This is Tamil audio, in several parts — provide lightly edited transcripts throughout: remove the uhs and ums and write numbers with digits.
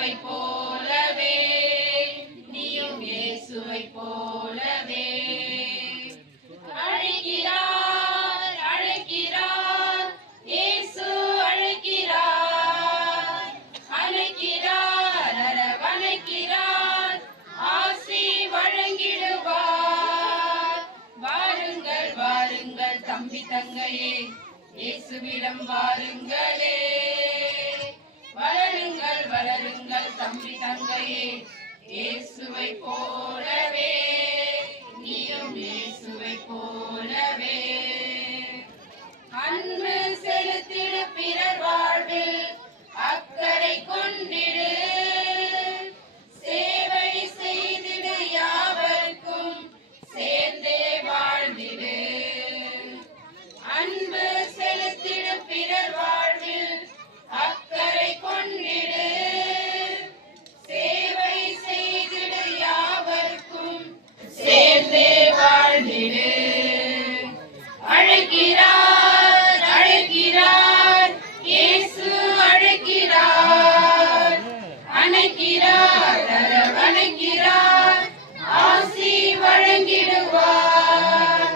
இயேசுவை போலவே நீயும் இயேசுவை போலவே அழைக்கிறார் அழைக்கிறார் இயேசு அழைக்கிறார் அழைக்கிறார் அரவணைக்கிறார் ஆசி வழங்கிடுவார் வாருங்கள் வாருங்கள் தம்பி தங்கையே இயேசுவிடம் வாருங்களே வளருங்கள் வளருங்கள் தம்பி தங்கையே இயேசுவை போலவே நீயும் இயேசுவை போலவே அன்பு செலுத்திடு பிறர் வாழ்வில் அக்கறை கொண்டிடு சேவை செய்திடு யாவருக்கும் சேர்ந்தே வாழ்ந்திடு அன்பு செலுத்திடு பிறர் வாழ்வில் அக்கறை கொண்டிடு சேவை செய்திடு யாவருக்கும் சேர்ந்தே வாழ்ந்திடு அழைக்கிறார் அழைக்கிறார் இயேசு அழைக்கிறார் அணைக்கிறார் அரவணைக்கிறார் ஆசி வழங்கிடுவார்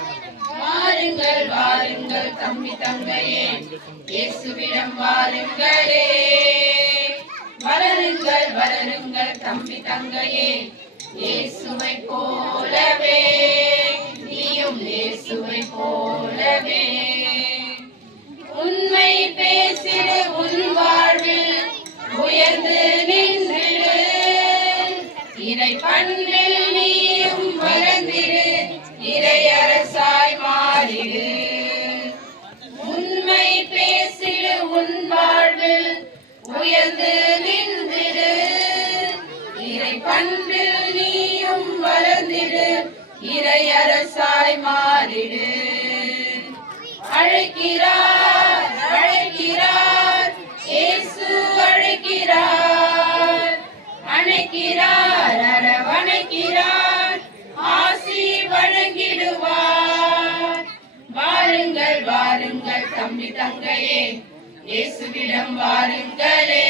வாருங்கள் வாருங்கள் தம்பி தங்கையே இயேசுவிடம் வாருங்களே வளருங்கள் வளருங்கள் தம்பி தங்கையே இயேசுவை போலவே நீயும் இயேசுவை போலவே உண்மை பேசிடு உன் வாழ்வில் உயர்ந்து நின்றிடு இறை பண்பில் நீயும் வளர்ந்திடு இறை அரசாய் மாறிடு உண்மை பேசிடு உன் வாழ்வில் உயர்ந்து நின்றிடு இறை பண்பில் நீயும் வளர்ந்திடு இறை அரசாய் மாறிடு அழைக்கிறார் அழைக்கிறார் இயேசு அழைக்கிறார் அணைக்கிறார் அரவணைக்கிறார் ஆசி வழங்கிடுவார் வாருங்கள் வாருங்கள் தம்பி தங்கையே இயேசுவிடம் வாருங்களே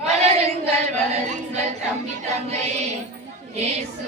வளருங்கள் வளருங்கள் தம்பி தங்கையே இயேசு